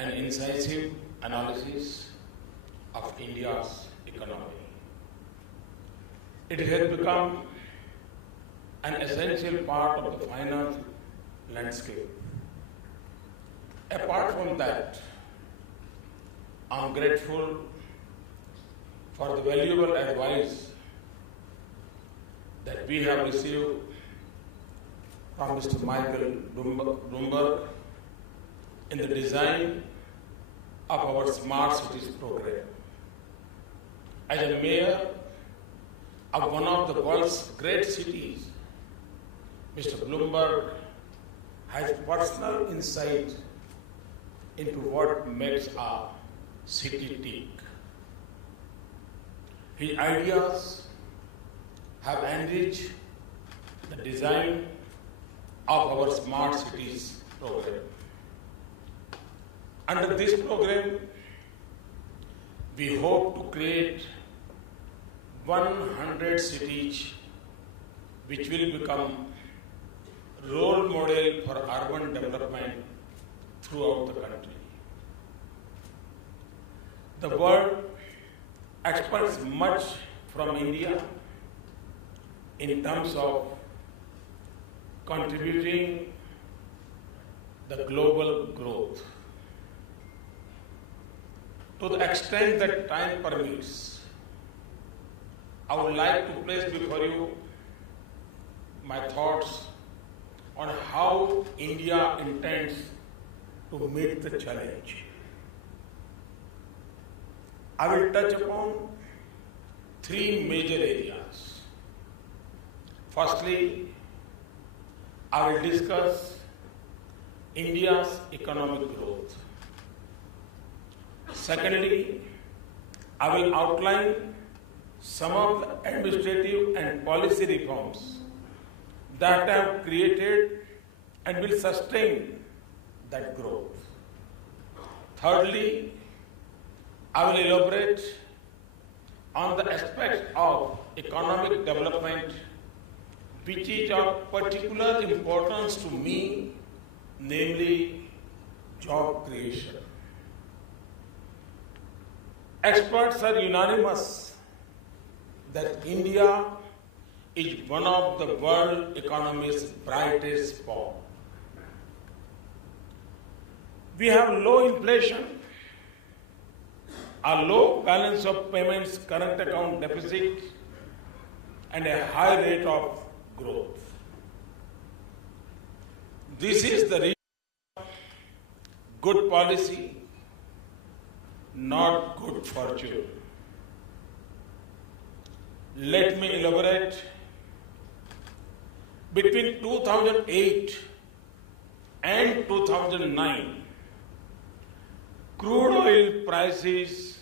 an incisive analysis of India's economy. It has become an essential part of the finance landscape. Apart from that, I am grateful for the valuable advice that we have received from Mr. Michael Bloomberg in the design of our Smart Cities program. As a mayor of one of the world's great cities, Mr. Bloomberg has personal insight into what makes a city tick. His ideas have enriched the design of our Smart Cities program. Under this program, we hope to create 100 cities which will become role model for urban development throughout the country. The world expects much from India in terms of contributing the global growth. To the extent that time permits, I would like to place before you my thoughts on how India intends to meet the challenge. I will touch upon three major areas. Firstly, I will discuss India's economic growth. Secondly, I will outline some of the administrative and policy reforms that have created and will sustain that growth. Thirdly, I will elaborate on the aspects of economic development which is of particular importance to me, namely job creation. Experts are unanimous that India is one of the world economy's brightest spots. We have low inflation, a low balance of payments current account deficit, and a high rate of growth. This is the reason of good policy, not good fortune. Let me elaborate. Between 2008 and 2009, crude oil prices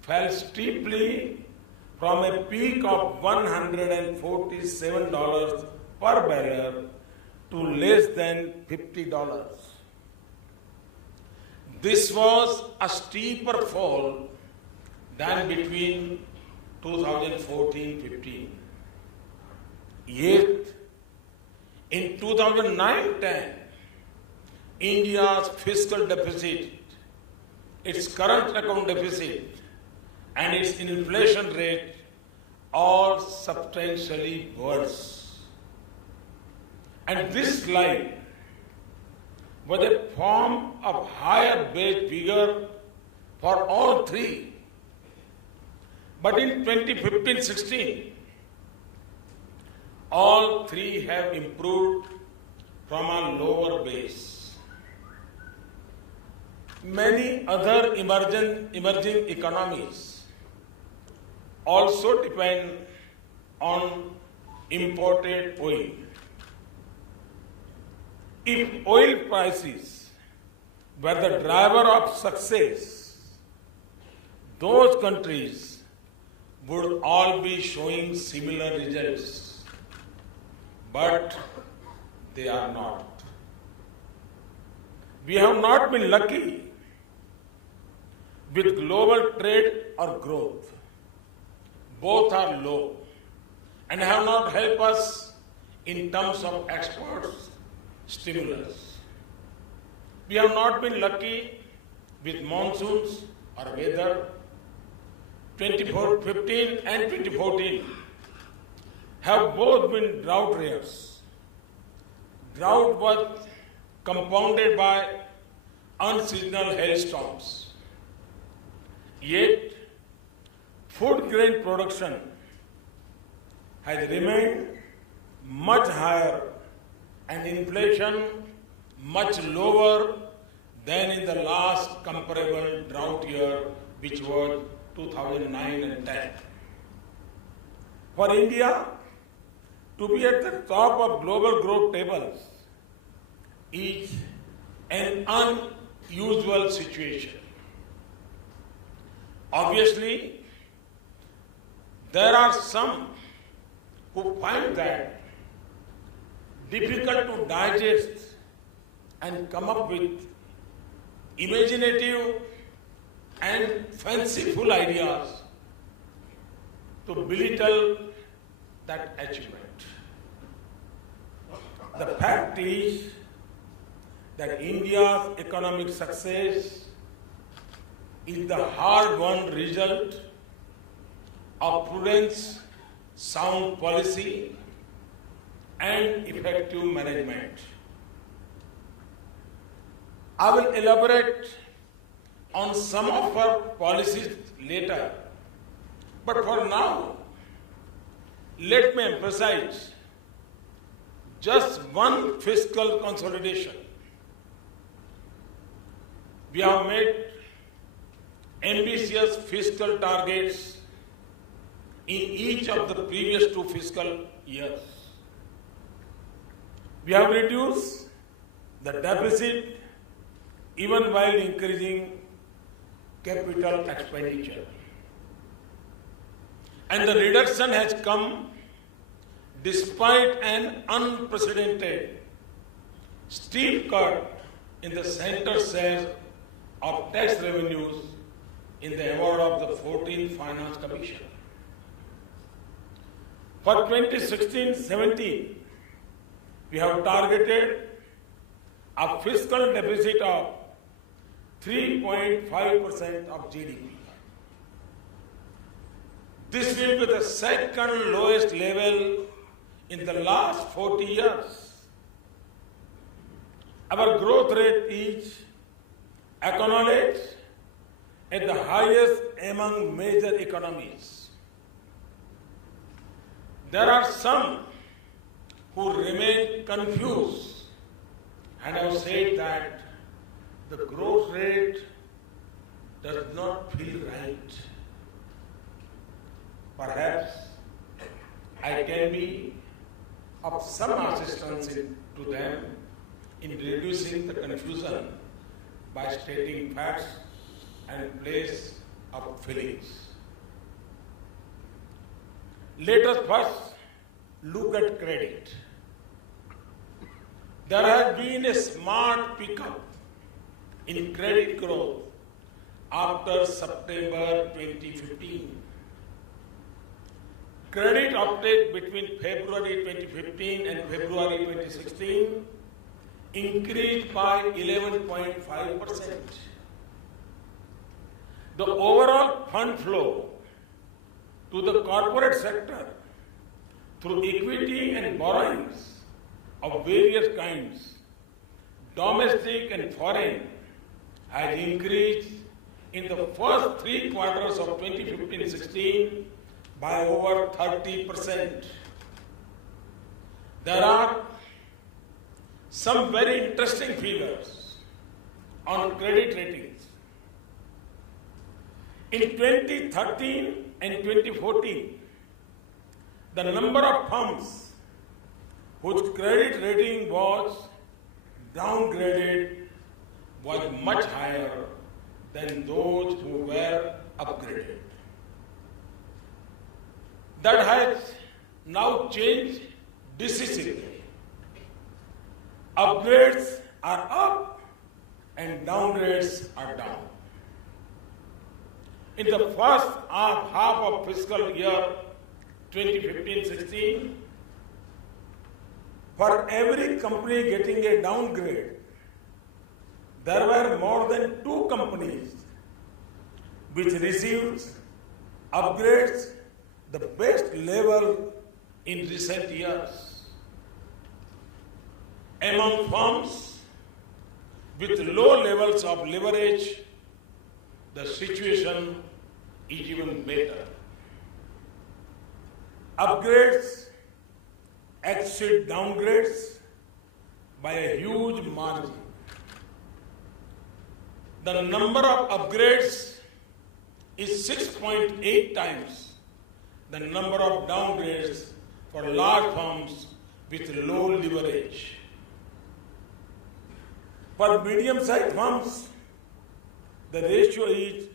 fell steeply from a peak of $147 per barrel to less than $50. This was a steeper fall than between 2014-15. Yet, in 2009-10, India's fiscal deficit, its current account deficit, and its inflation rate all substantially worse. And this slide was a form of higher base figure for all three. But in 2015-16, all three have improved from a lower base. Many other emerging economies also depend on imported oil. If oil prices were the driver of success, those countries would all be showing similar results. But they are not. We have not been lucky with global trade or growth. Both are low and have not helped us in terms of exports stimulus. We have not been lucky with monsoons or weather. 2015 and 2014 have both been drought years. Drought was compounded by unseasonal hailstorms. Yet, food grain production has remained much higher and inflation much lower than in the last comparable drought year, which was 2009 and 10. For India to be at the top of global growth tables is an unusual situation. Obviously, there are some who find that difficult to digest and come up with imaginative and fanciful ideas to belittle that achievement. The fact is that India's economic success is the hard-won result of prudence, sound policy, and effective management. I will elaborate on some of our policies later, but for now, let me emphasize just one fiscal consolidation. We have made ambitious fiscal targets in each of the previous 2 fiscal years. We have reduced the deficit even while increasing capital expenditure. And the reduction has come despite an unprecedented steep cut in the centre's share of tax revenues in the award of the 14th Finance Commission. For 2016-17, we have targeted a fiscal deficit of 3.5% of GDP. This will be the second lowest level in the last 40 years. Our growth rate is acknowledged at the highest among major economies. There are some who remain confused and have said that the growth rate does not feel right. Perhaps I can be of some assistance to them in reducing the confusion by stating facts and place of feelings. Let us first look at credit. There has been a smart pickup in credit growth after September 2015. Credit uptake between February 2015 and February 2016 increased by 11.5%. The overall fund flow to the corporate sector through equity and borrowings of various kinds, domestic and foreign, has increased in the first 3 quarters of 2015-16 by over 30%. There are some very interesting figures on credit ratings. In 2013 and 2014, the number of firms whose credit rating was downgraded was much higher than those who were upgraded. That has now changed decisively. Upgrades are up and downgrades are down. In the first half of fiscal year 2015-16, for every company getting a downgrade, there were more than 2 companies which received upgrades the best level in recent years. Among firms with low levels of leverage, the situation is even better. Upgrades exceed downgrades by a huge margin. The number of upgrades is 6.8 times the number of downgrades for large firms with low leverage. For medium-sized firms, the ratio is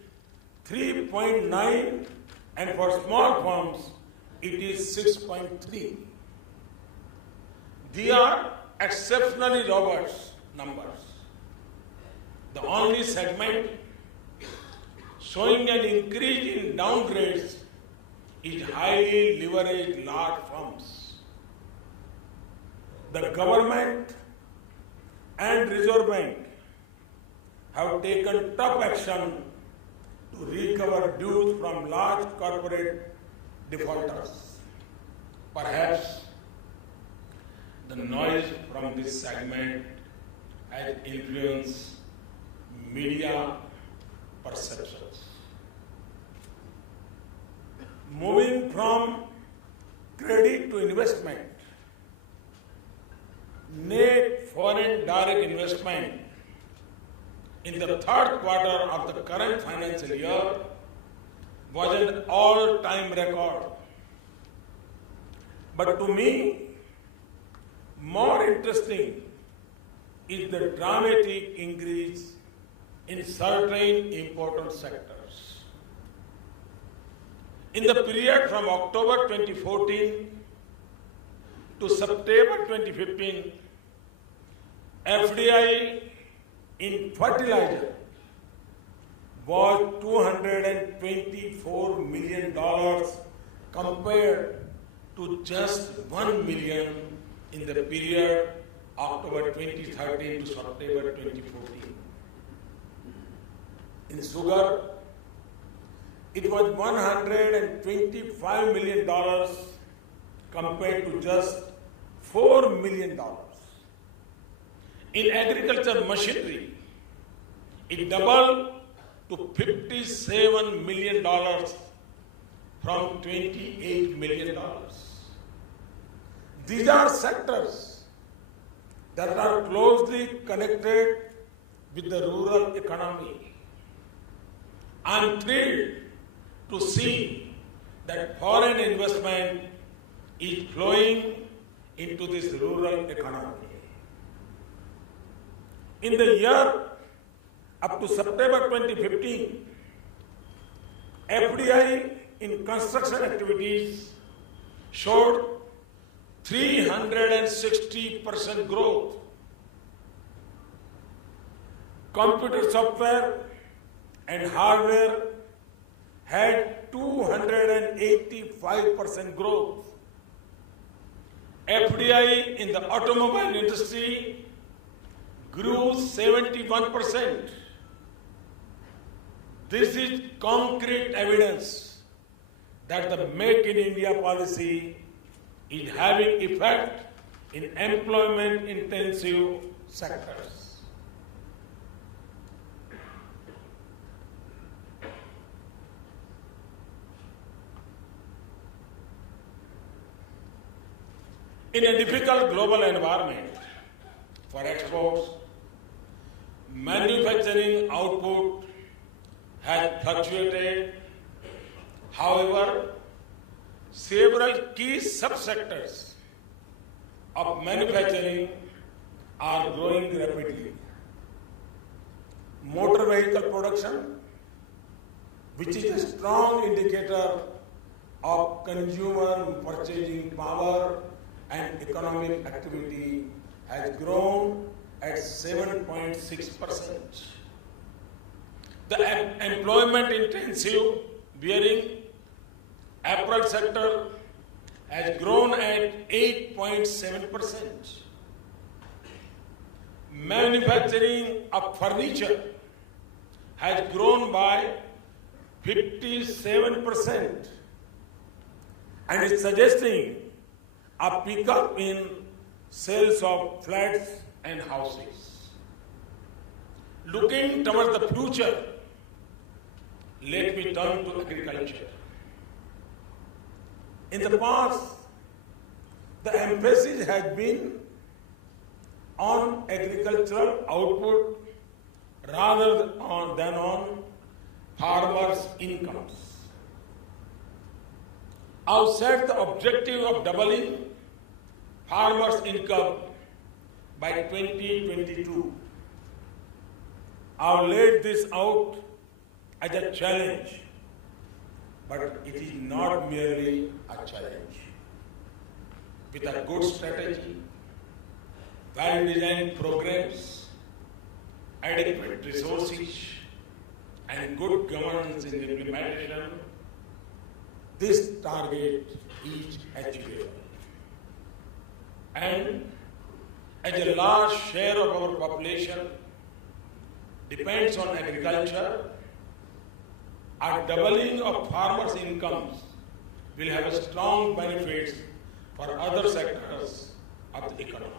3.9, and for small firms, it is 6.3. These are exceptionally robust numbers. The only segment showing an increase in downgrades is highly leveraged large firms. The government and Reserve Bank have taken tough action to recover dues from large corporate defaulters. Perhaps the noise from this segment has influenced media perceptions. Moving from credit to investment, net foreign direct investment in the third quarter of the current financial year was an all-time record. But to me, more interesting is the dramatic increase in certain important sectors. In the period from October 2014 to September 2015, FDI in fertilizer was $224 million compared to just $1 million in the period October 2013 to September 2014. In sugar, it was $125 million compared to just $4 million. In agriculture machinery, it doubled to $57 million from $28 million. These are sectors that are closely connected with the rural economy. I am thrilled to see that foreign investment is flowing into this rural economy. In the year up to September 2015, FDI in construction activities showed 360% growth. Computer software and hardware had 285% growth. FDI in the automobile industry grew 71%. This is concrete evidence that the Make in India policy is having effect in employment-intensive sectors. In a difficult global environment for exports, manufacturing output has fluctuated. However, several key subsectors of manufacturing are growing rapidly. Motor vehicle production, which is a strong indicator of consumer purchasing power and economic activity, has grown at 7.6%. The employment-intensive bearing apparel sector has grown at 8.7%. Manufacturing of furniture has grown by 57% and is suggesting a pickup in sales of flats and houses. Looking towards the future, let me turn to agriculture. In the past, the emphasis has been on agricultural output rather than on farmers' incomes. I've set the objective of doubling farmers' income by 2022. I've laid this out as a challenge, but it is not merely a challenge. With a good strategy, well-designed programs, adequate resources, and good governance in implementation, this target is achievable. And as a large share of our population depends on agriculture, a doubling of farmers' incomes will have a strong benefits for other sectors of the economy.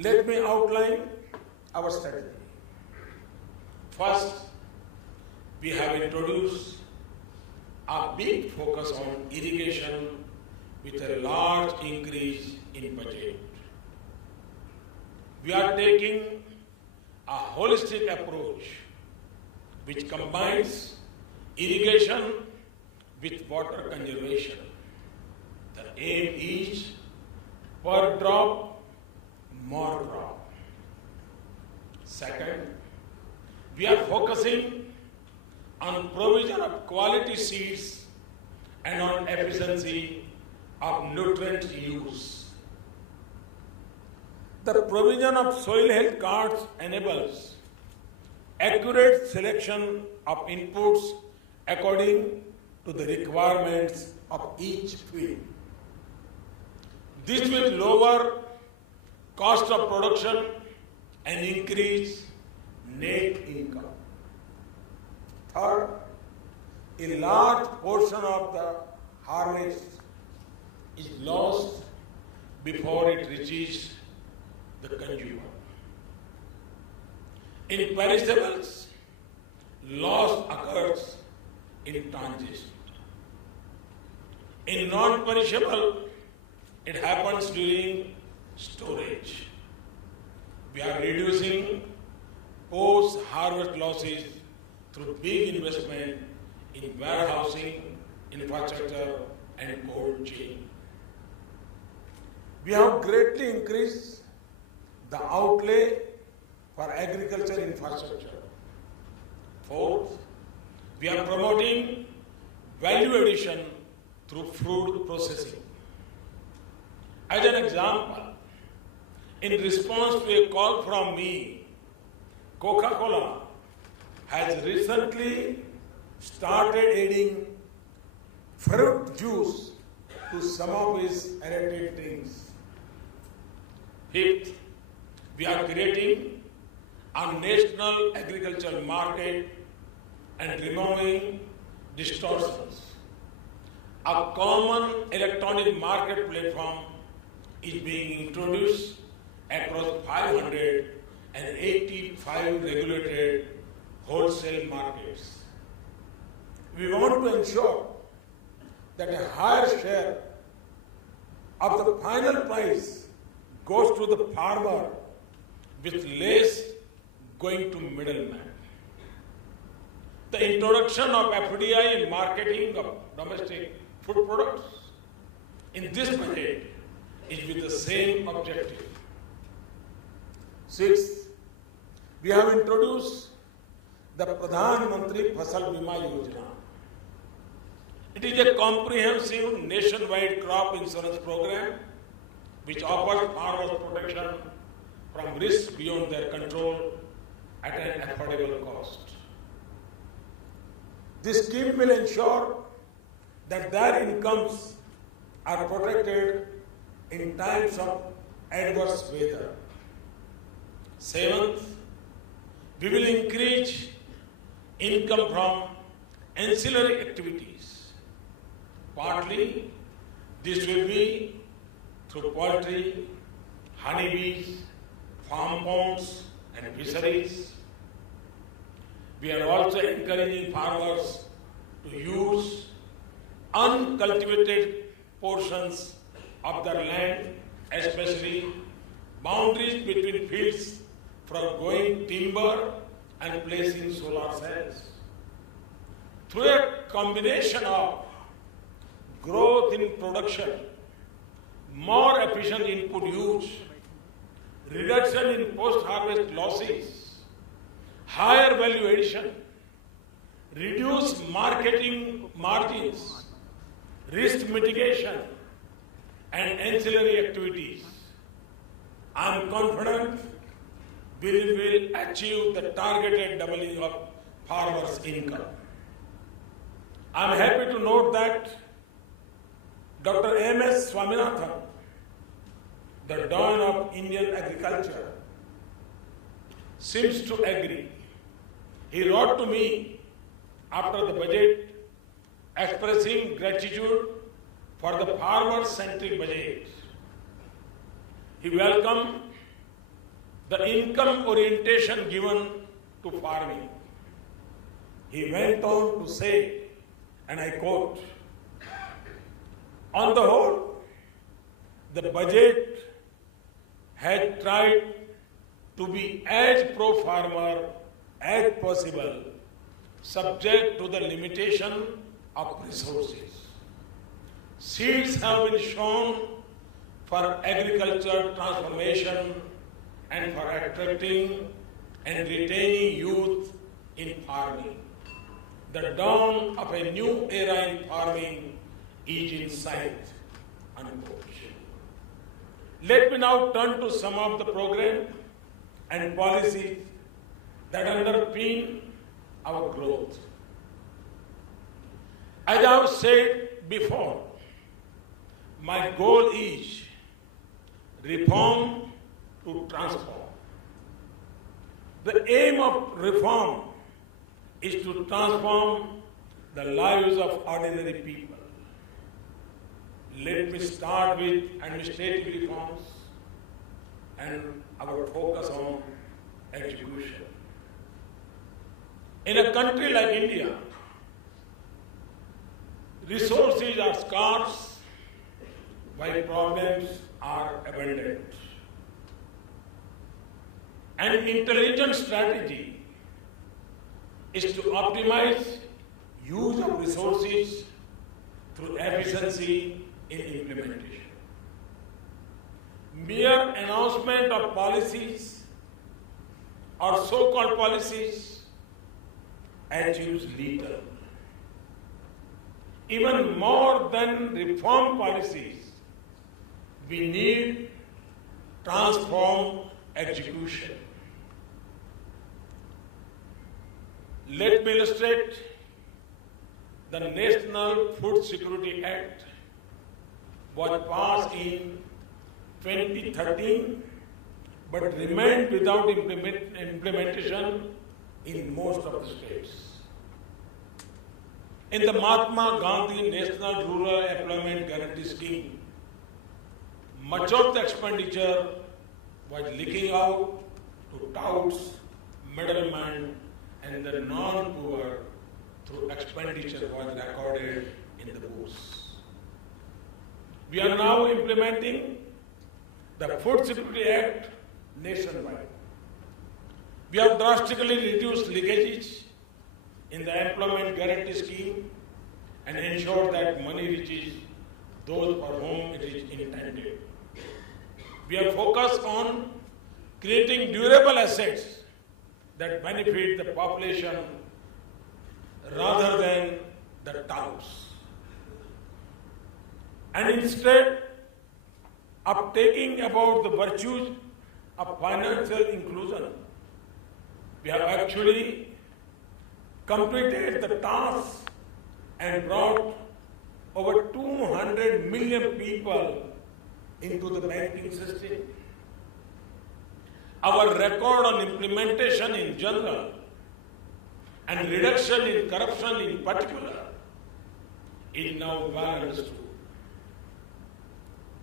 Let me outline our strategy. First, we have introduced a big focus on irrigation with a large increase in budget. We are taking a holistic approach which combines irrigation with water conservation. The aim is per drop, more crop. Second, we are focusing on provision of quality seeds and on efficiency of nutrient use. The provision of soil health cards enables accurate selection of inputs according to the requirements of each field. This will lower cost of production and increase net income. Third, a large portion of the harvest is lost before it reaches the consumer. In perishables, loss occurs in transit. In non-perishable, it happens during storage. We are reducing post-harvest losses through big investment in warehousing, infrastructure, and cold chain. We have greatly increased the outlay for agriculture infrastructure. Fourth, we are promoting value addition through food processing. As an example, in response to a call from me, Coca-Cola has recently started adding fruit juice to some of its added drinks. Fifth, we are creating a national agricultural market and removing distortions. A common electronic market platform is being introduced across 585 regulated wholesale markets. We want to ensure that a higher share of the final price goes to the farmer with less going to middlemen. The introduction of FDI in marketing of domestic food products in this budget is with the same objective. Sixth, we have introduced the Pradhan Mantri Fasal Bima Yojana. It is a comprehensive nationwide crop insurance program which offers farmers protection from risks beyond their control at an affordable cost. This scheme will ensure that their incomes are protected in times of adverse weather. Seventh, we will increase income from ancillary activities. Partly, this will be through poultry, honeybees, farm ponds and fisheries. We are also encouraging farmers to use uncultivated portions of their land, especially boundaries between fields, for growing timber and placing solar cells. Through a combination of growth in production, more efficient input use, reduction in post-harvest losses, higher value addition, reduced marketing margins, risk mitigation, and ancillary activities, I am confident we will achieve the targeted doubling of farmers' income. I am happy to note that Dr. M.S. Swaminathan, the dawn of Indian agriculture, seems to agree. He wrote to me after the budget expressing gratitude for the farmer-centric budget. He welcomed the income orientation given to farming. He went on to say, and I quote, "On the whole, the budget had tried to be as pro-farmer as possible, subject to the limitation of resources. Seeds have been shown for agriculture transformation and for attracting and retaining youth in farming. The dawn of a new era in farming is in sight." Unquote. Let me now turn to some of the programs and policies that underpin our growth. As I have said before, my goal is reform to transform. The aim of reform is to transform the lives of ordinary people. Let me start with administrative reforms and our focus on execution. In a country like India, resources are scarce while problems are abundant. An intelligent strategy is to optimize use of resources through efficiency in implementation. Mere announcement of policies or so-called policies achieves little. Even more than reform policies, we need transformed execution. Let me illustrate. The National Food Security Act was passed in 2013 but remained without implementation in most of the states. In the Mahatma Gandhi National Rural Employment Guarantee Scheme, much of the expenditure was leaking out to touts, middlemen, and the non-poor through expenditure was recorded in the books. We are now implementing the Food Security Act nationwide. We have drastically reduced leakages in the employment guarantee scheme and ensured that money reaches those for whom it is intended. We are focused on creating durable assets that benefit the population rather than the touts. And instead of taking about the virtues of financial inclusion, we have actually completed the task and brought over 200 million people into the banking system. our record on implementation in general and reduction in corruption in particular is now well understood.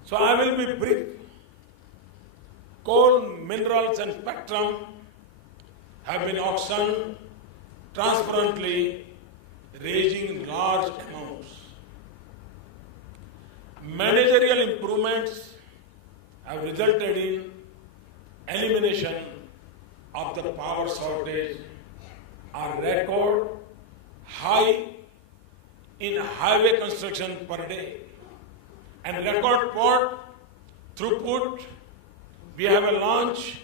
So I will be brief. Coal, minerals and spectrum have been auctioned transparently, raising large amounts. Managerial improvements have resulted in elimination of the power shortage, a record high in highway construction per day, and record port throughput. We have a launch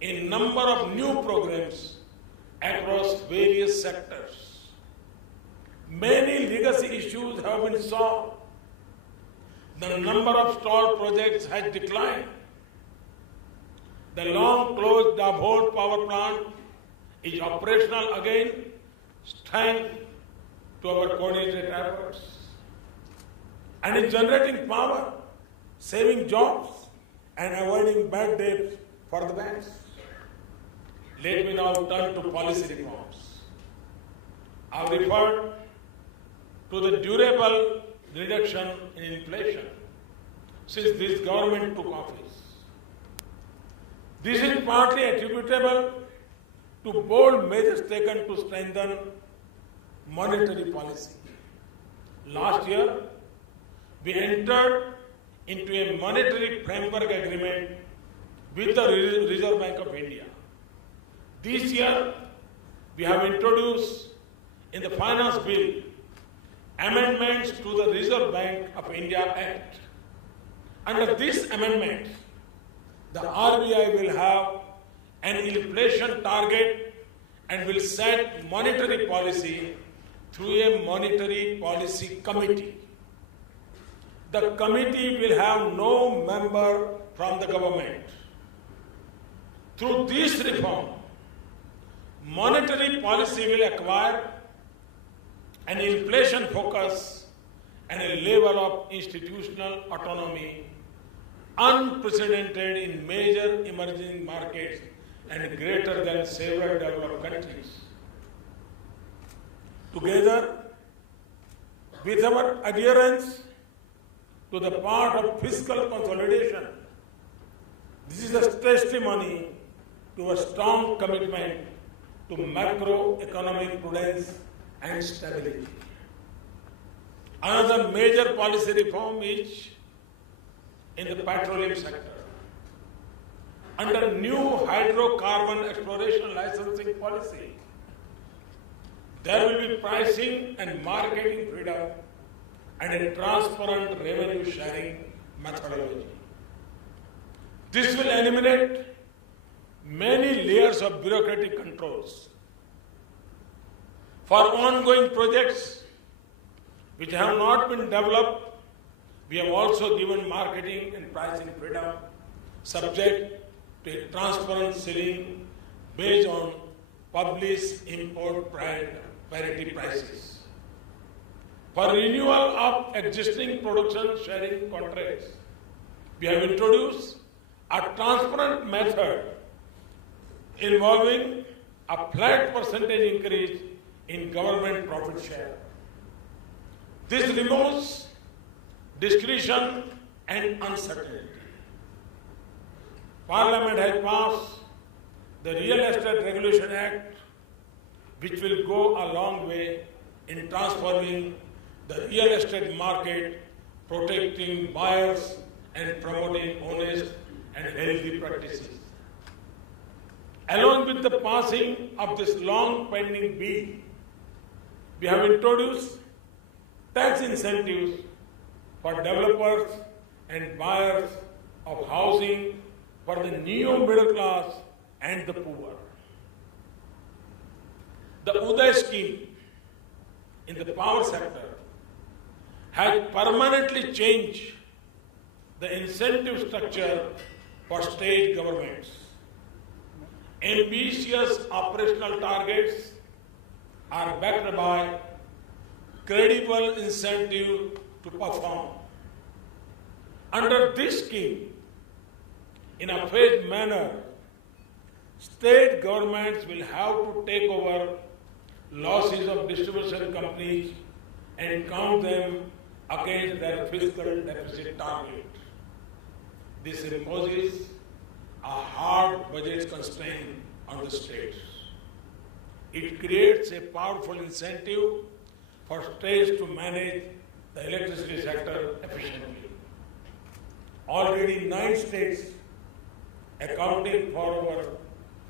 in number of new programs across various sectors. Many legacy issues have been solved. The number of stalled projects has declined. The long-closed Dabhol power plant is operational again, thanks to our coordinated efforts, and is generating power, saving jobs, and avoiding bad debts for the banks. Let me now turn to policy reforms. I have referred to the durable reduction in inflation since this government took office. This is partly attributable to bold measures taken to strengthen monetary policy. Last year, we entered into a monetary framework agreement with the Reserve Bank of India. This year, we have introduced in the Finance Bill amendments to the Reserve Bank of India Act. Under this amendment, the RBI will have an inflation target and will set monetary policy through a monetary policy committee. The committee will have no member from the government. Through this reform, monetary policy will acquire an inflation focus and a level of institutional autonomy unprecedented in major emerging markets and greater than several developed countries. Together with our adherence to the part of fiscal consolidation, this is a testimony to a strong commitment to macroeconomic prudence and stability. Another major policy reform is in the petroleum sector. Under new hydrocarbon exploration licensing policy, there will be pricing and marketing freedom and a transparent revenue sharing methodology. This will eliminate many layers of bureaucratic controls. For ongoing projects which have not been developed, we have also given marketing and pricing freedom subject to a transparent ceiling based on published import parity prices. For renewal of existing production sharing contracts, we have introduced a transparent method involving a flat percentage increase in government profit share. This removes discretion and uncertainty. Parliament has passed the Real Estate Regulation Act, which will go a long way in transforming the real estate market, protecting buyers and promoting honest and healthy practices. Along with the passing of this long-pending bill, we have introduced tax incentives for developers and buyers of housing for the neo-middle class and the poor. The Uday scheme in the power sector has permanently changed the incentive structure for state governments. Ambitious operational targets are backed by credible incentive to perform. Under this scheme, in a phased manner, State governments will have to take over losses of distribution companies and count them against their fiscal deficit target. This imposes a hard budget constraint on the states. It creates a powerful incentive for states to manage the electricity sector efficiently. Already 9 states, accounting for over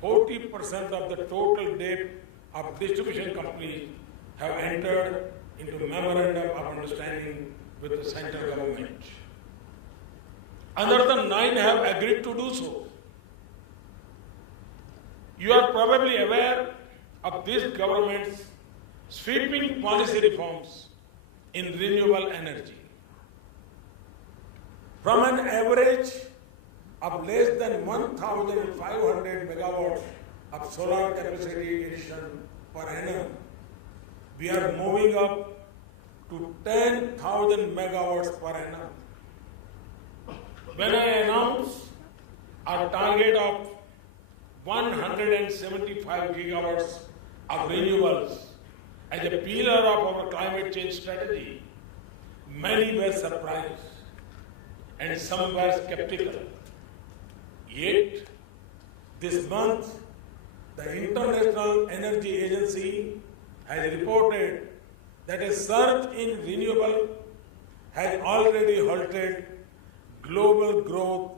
40% of the total debt of distribution companies, have entered into memorandum of understanding with the central government. Another 9 have agreed to do so. You are probably aware of this government's sweeping policy reforms in renewable energy. From an average of less than 1,500 megawatts of solar capacity addition per annum, we are moving up to 10,000 megawatts per annum. When I announced our target of 175 gigawatts of renewables as a pillar of our climate change strategy, many were surprised and some were skeptical. Yet, this month, the International Energy Agency has reported that a surge in renewable has already halted global growth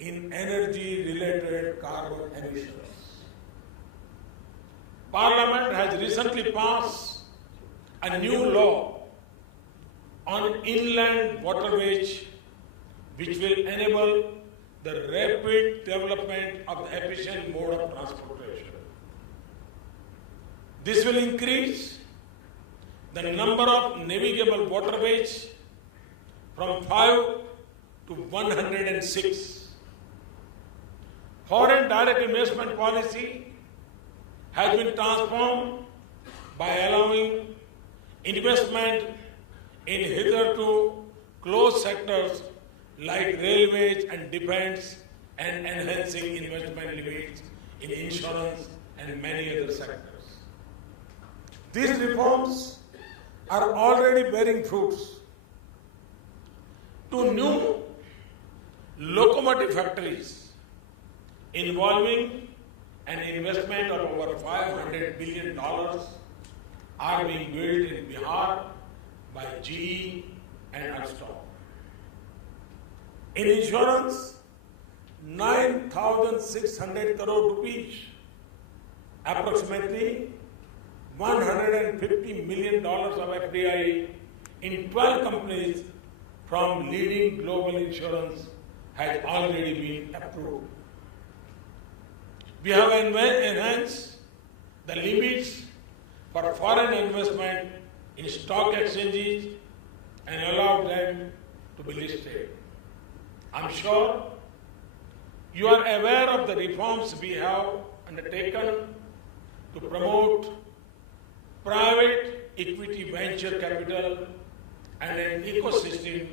in energy-related carbon emissions. Parliament has recently passed a new law on inland waterways which will enable the rapid development of the efficient mode of transportation. This will increase the number of navigable waterways from 5 to 106. Foreign direct investment policy has been transformed by allowing investment in hitherto closed sectors like railways and defense and enhancing investment limits in insurance and many other sectors. These reforms are already bearing fruits. 2 new locomotive factories involving an investment of over $500 billion are being built in Bihar by GE and Alstom. In insurance, 9,600 crore rupees, approximately $150 million of FDI in 12 companies from leading global insurance has already been approved. We have enhanced the limits for foreign investment in stock exchanges and allowed them to be listed. I'm sure you are aware of the reforms we have undertaken to promote private equity venture capital and an ecosystem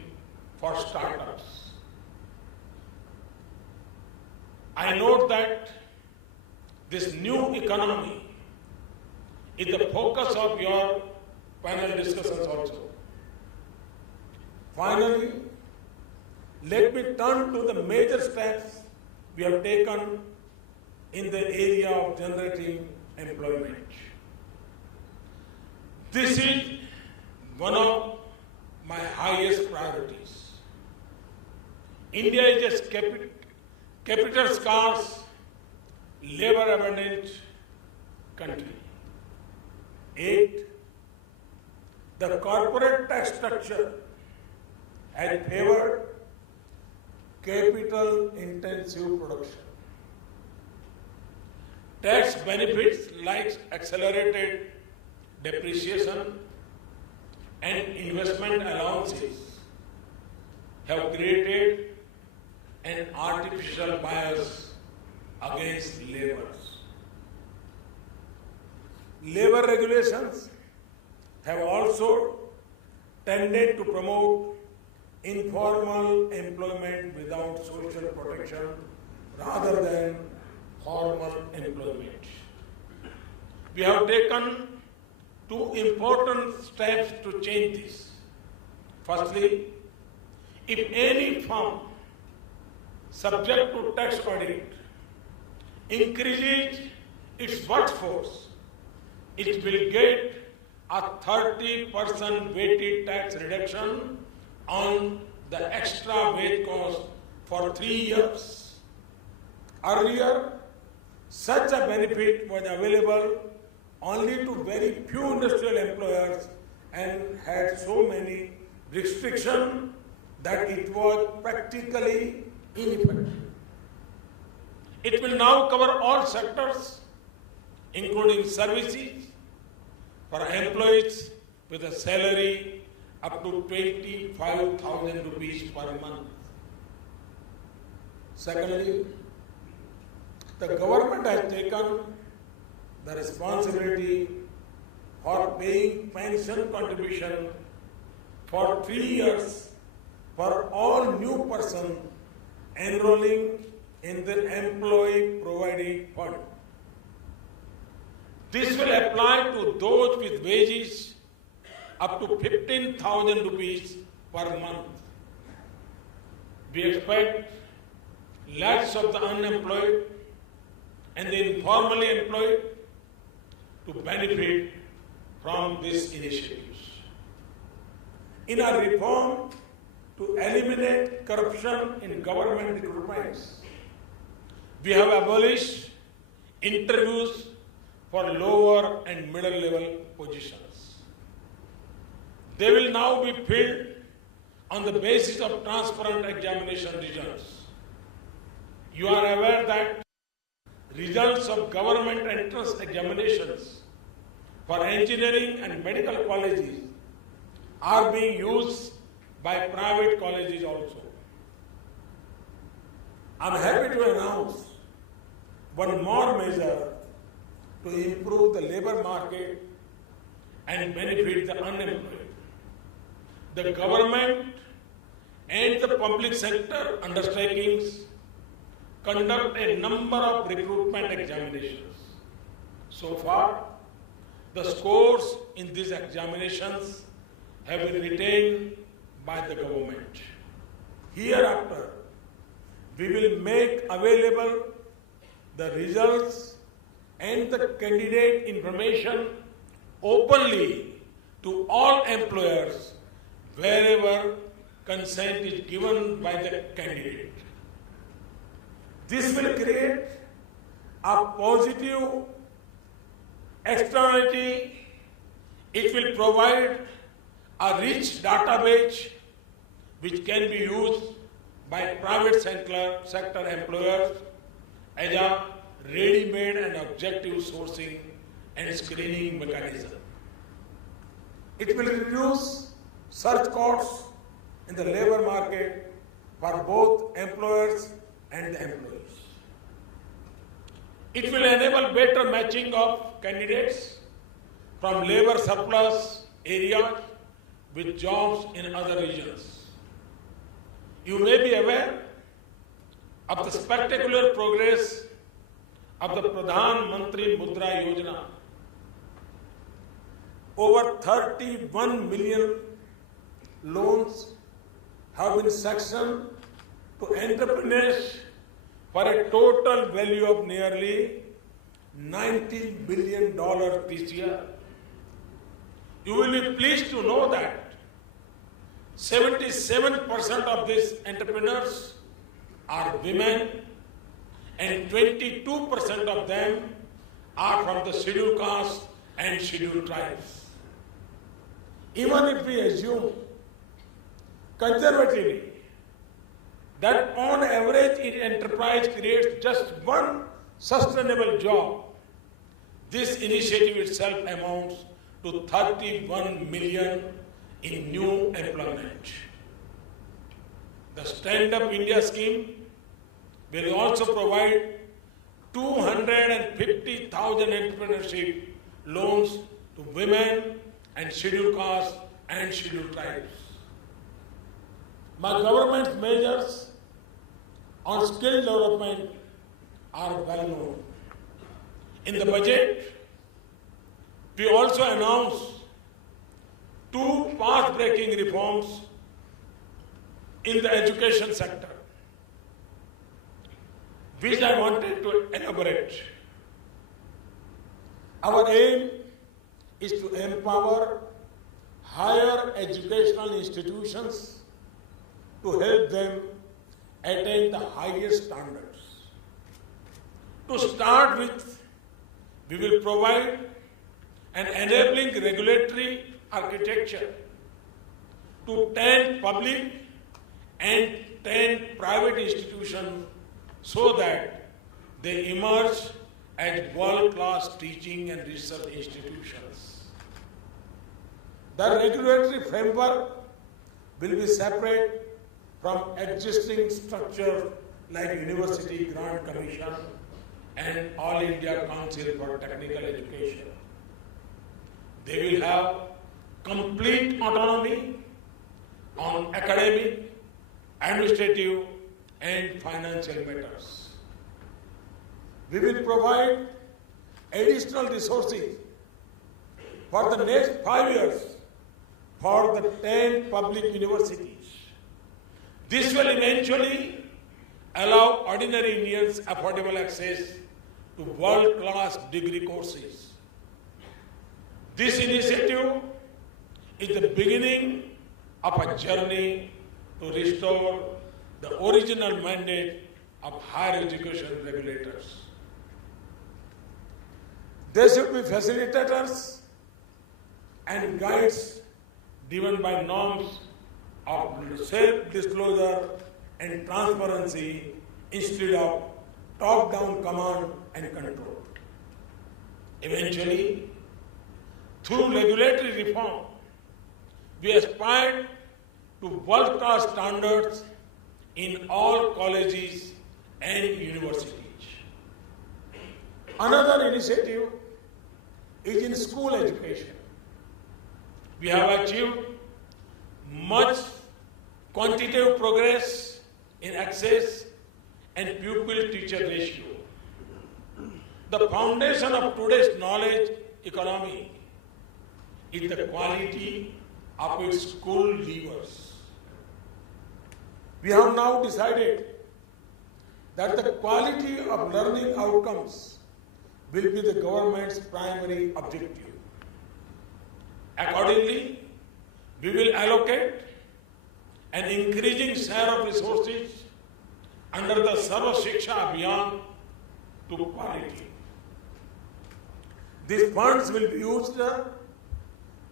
for startups. I note that this new economy is the focus of your panel discussions also. Finally, let me turn to the major steps we have taken in the area of generating employment. This is one of my highest priorities. India is a capital scarce, labor abundant country. 8. The corporate tax structure has favored capital-intensive production. Tax benefits like accelerated depreciation and investment allowances have created an artificial bias against laborers. Labor regulations have also tended to promote informal employment without social protection rather than formal employment. We have taken two important steps to change this. Firstly, if any firm subject to tax audit increases its workforce, it will get a 30% weighted tax reduction on the extra wage cost for 3 years. Earlier, such a benefit was available only to very few industrial employers and had so many restrictions that it was practically ineffective. It will now cover all sectors, including services, for employees with a salary up to 25,000 rupees per month. Secondly, the government has taken the responsibility for paying pension contribution for 3 years for all new persons enrolling in the employee provident fund. This will apply to those with wages up to 15,000 rupees per month. We expect lots of the unemployed and the informally employed to benefit from these initiatives. In a reform to eliminate corruption in government recruitments, we have abolished interviews for lower and middle level positions. They will now be filled on the basis of transparent examination results. You are aware that results of government entrance examinations for engineering and medical colleges are being used by private colleges also. I am happy to announce one more measure to improve the labor market and benefit the unemployed. The government and the public sector undertakings conduct a number of recruitment examinations. So far, the scores in these examinations have been retained by the government. Hereafter, we will make available the results and the candidate information openly to all employers wherever consent is given by the candidate. This will create a positive externality. It will provide a rich database which can be used by private sector employers as a ready-made and objective sourcing and screening mechanism. It will reduce search costs in the labor market for both employers and the employees. It will enable better matching of candidates from labor surplus areas with jobs in other regions. You may be aware of the spectacular progress of the Pradhan Mantri Mudra Yojana. Over 31 million loans have been sanctioned to entrepreneurs for a total value of nearly $90 billion this year. You will be pleased to know that 77% of these entrepreneurs are women and 22% of them are from the scheduled caste and scheduled tribes. Even if we assume conservatively that on average each enterprise creates just one sustainable job, this initiative itself amounts to 31 million in new employment. The Stand Up India scheme will also provide 250,000 entrepreneurship loans to women and scheduled castes and scheduled tribes. My government's measures on skill development are well known. In the budget, we also announced two path-breaking reforms in the education sector, which I wanted to elaborate. Our aim is to empower higher educational institutions to help them attain the highest standards. To start with, we will provide an enabling regulatory architecture to 10 public and 10 private institutions so that they emerge as world-class teaching and research institutions. The regulatory framework will be separate from existing structures like University Grant Commission and All India Council for Technical Education. They will have complete autonomy on academic, administrative, and financial matters. We will provide additional resources for the next 5 years for the 10 public universities. This will eventually allow ordinary Indians affordable access to world-class degree courses. This initiative is the beginning of a journey to restore the original mandate of higher education regulators. There should be facilitators and guides driven by norms of self-disclosure and transparency instead of top-down command and control. Eventually, through regulatory reform, we aspire to world-class standards in all colleges and universities. Another initiative is in school education. We have achieved much quantitative progress in access and pupil-teacher ratio. The foundation of today's knowledge economy is the quality of its school leavers. We have now decided that the quality of learning outcomes will be the government's primary objective. Accordingly, we will allocate an increasing share of resources under the Sarva Shiksha Abhiyan to quality. These funds will be used to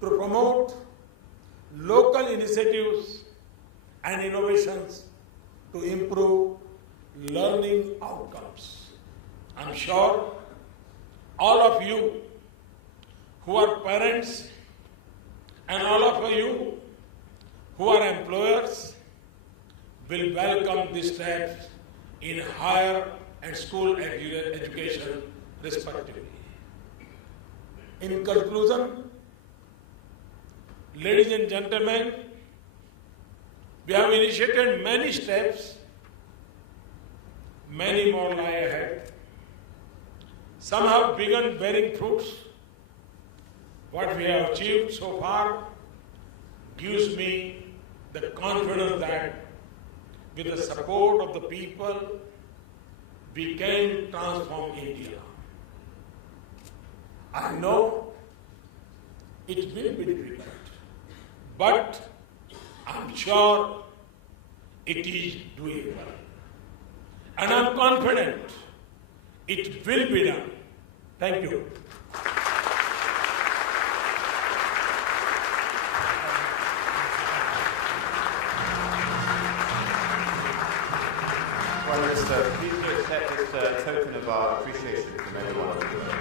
promote local initiatives and innovations to improve learning outcomes. I'm sure all of you who are parents and all of you who are employers will welcome these steps in higher and school education respectively. In conclusion, ladies and gentlemen, we have initiated many steps, many more lie ahead. Some have begun bearing fruits. What we have achieved so far gives me the confidence that with the support of the people, we can transform India. I know it will be difficult, but I'm sure it is doable. And I'm confident it will be done. Thank you. Prime Minister, please do accept this token of our appreciation from everyone on the board.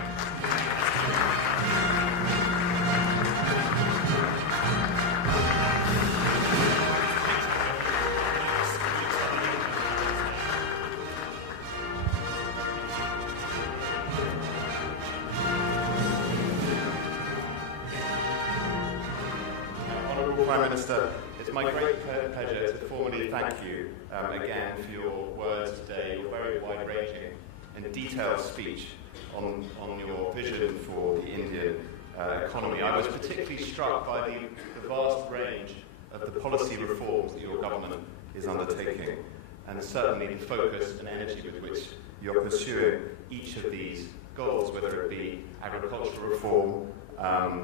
Honourable Prime Minister, it's my great pleasure to formally thank you again for your words today, your very wide-ranging and detailed speech on your vision for the Indian economy. I was particularly struck by the vast range of the policy reforms that your government is undertaking, and certainly the focus and energy with which you're pursuing each of these goals, whether it be agricultural reform,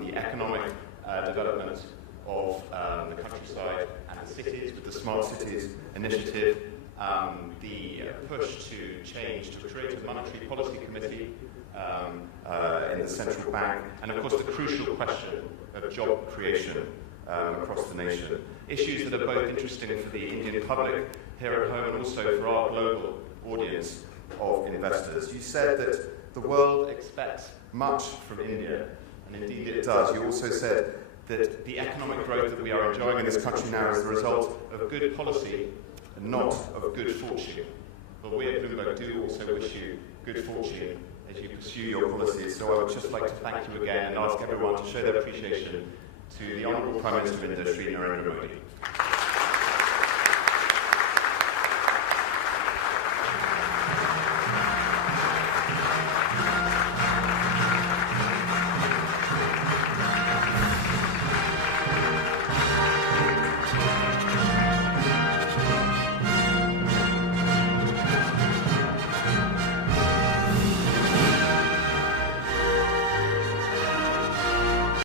the economic development of the countryside and the cities with the Smart Cities Initiative, the push to change, to create a monetary policy committee in the central bank, and of course the crucial question of job creation across the nation. Issues that are both interesting for the Indian public here at home and also for our global audience of investors. You said that the world expects much from India, and indeed it does. You also said that the economic growth that we are enjoying in this country now is the result of good policy and not of good fortune. But we at Bloomberg do also wish you good fortune as you pursue your policies. So I would just like to thank you again and ask everyone to show their appreciation to the Honourable Prime Minister of India, Shri Narendra Modi.